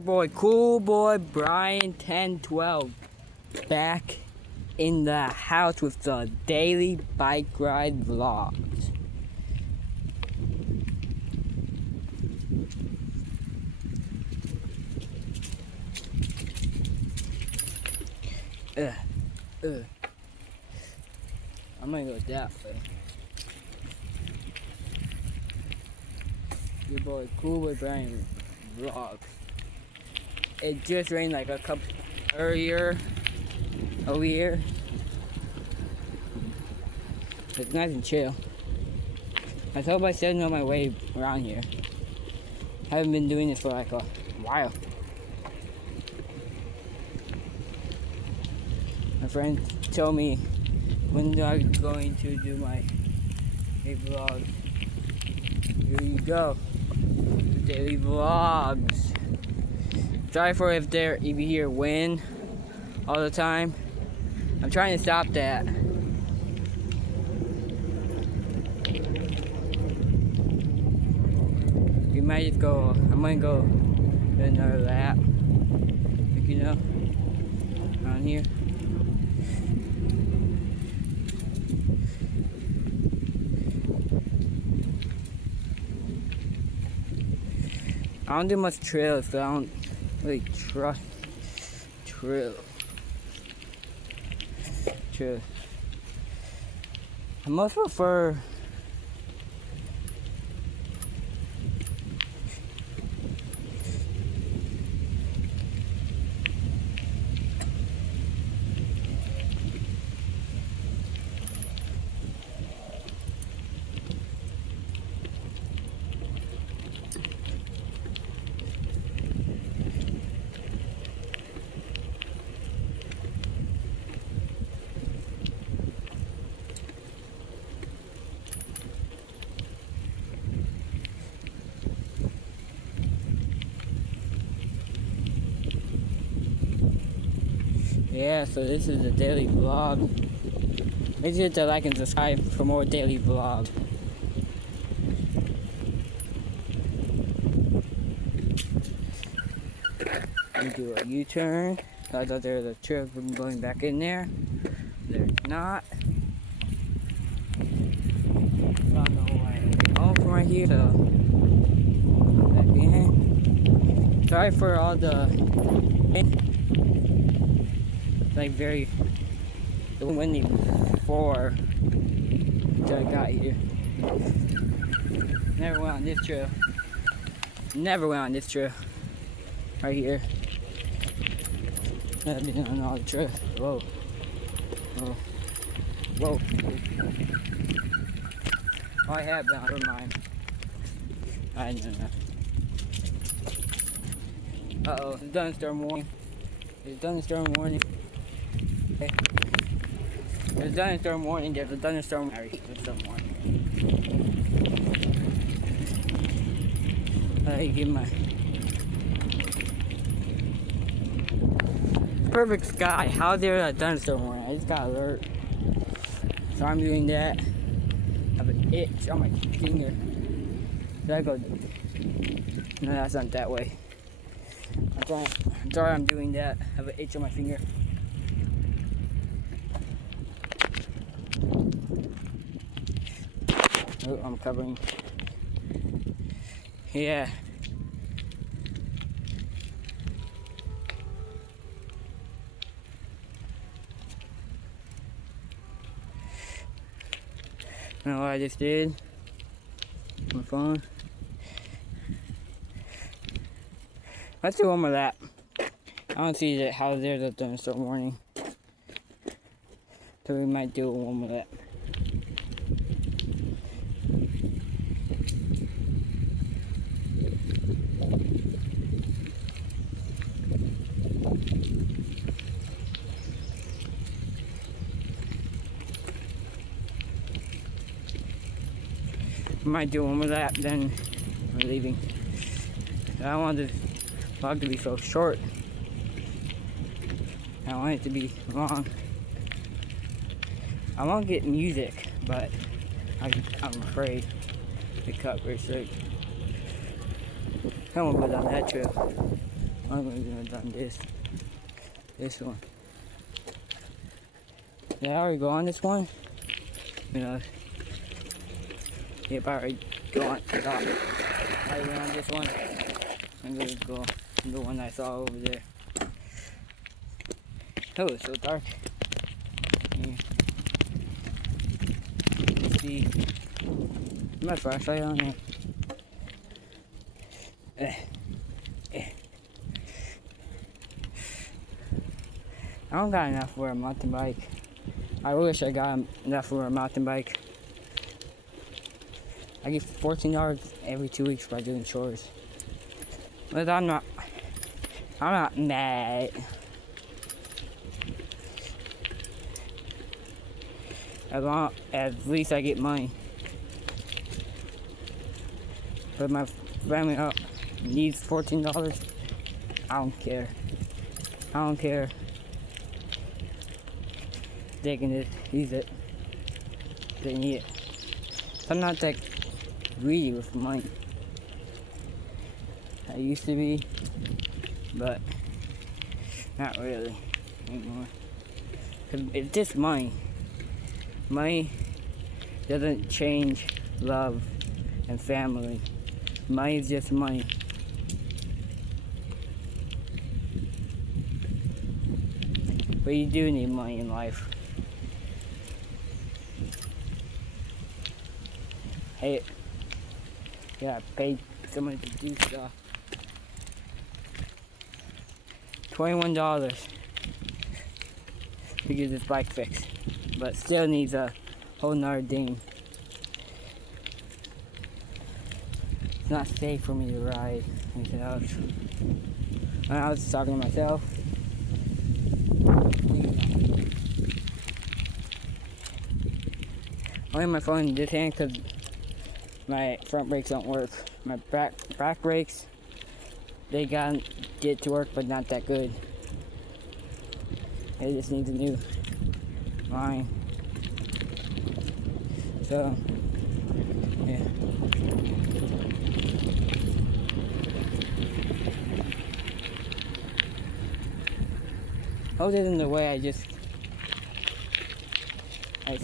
Your boy, Cool Boy Brian 1012, back in the house with the daily bike ride vlogs. I'm gonna go that way. Your boy, Cool Boy Brian vlogs. It just rained like a couple earlier over here. It's nice and chill. I hope I still know my way around here. I haven't been doing this for like a while. My friend told me when I was going to do my vlog. Here you go. Daily vlogs. Sorry for if you hear wind all the time. I'm trying to stop that. We might just go. I'm gonna go do another lap. Like, you know, around here. I don't do much trails, so I don't really trust trails. I most prefer yeah, so this is a daily vlog. Make sure to like and subscribe for more daily vlogs. We do a U-turn. I thought there was a truck going back in there. There's not. I don't know why I'm going from right here to back in. Sorry for all the very windy before until I got here. Never went on this trail. Never went on this trail. Right here. I've been on all the trails. Whoa. Whoa. Whoa. Oh, I have been. Never mind. I know that. Uh-oh. It's thunderstorm warning. It's thunderstorm warning. Okay. There's a thunderstorm warning. There's a thunderstorm warning. I give my perfect sky. How there a thunderstorm warning? I just got alert. So I'm doing that. I have an itch on my finger. Did I go? No, that's not that way. I'm sorry I'm doing that. I have an itch on my finger. Oh, I'm covering. Yeah. You know what I just did? My phone. Let's do one more lap. I don't see that how there's a thunderstorm warning. So we might do one more lap. I might do one more lap, then we're leaving. I don't want the vlog to be so short. I don't want it to be long. I want to get music, but I'm afraid to cut very straight. Come on, go down that trail. I'm gonna done this one. Did I already go on this one? You know, yep, I already go on. I already went on this one. I'm gonna go on the one I saw over there. Oh, it's so dark. Yeah. Let's see. My flashlight on here. I don't got enough for a mountain bike. I wish I got enough for a mountain bike. I get $14 every 2 weeks by doing chores. But I'm not mad. At least I get money. But my family needs $14. I don't care. I don't care. They can just use it. They need it. I'm not that greedy with money. I used to be, but not really anymore. Cause it's just money. Money doesn't change love and family. Money is just money. But you do need money in life. Hey, yeah, I paid someone to do stuff. $21 to get this bike fixed, but still needs a whole nother ding. It's not safe for me to ride anything else. And I was talking to myself. I have my phone in this hand because my front brakes don't work. My back brakes, they get to work, but not that good. It just needs a new line. So, yeah. Other than the way I just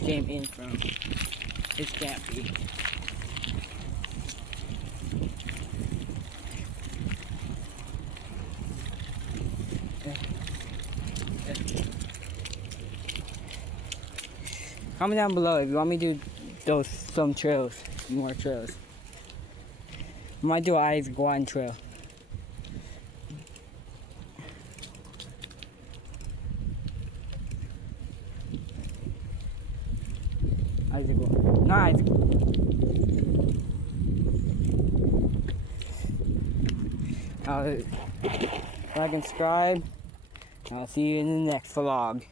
came in from, it can't be. Comment down below if you want me to do some trails, more trails. I might do an Isaac Gordon trail. Isaac Gordon. No, Isaac. Like and subscribe. I'll see you in the next vlog.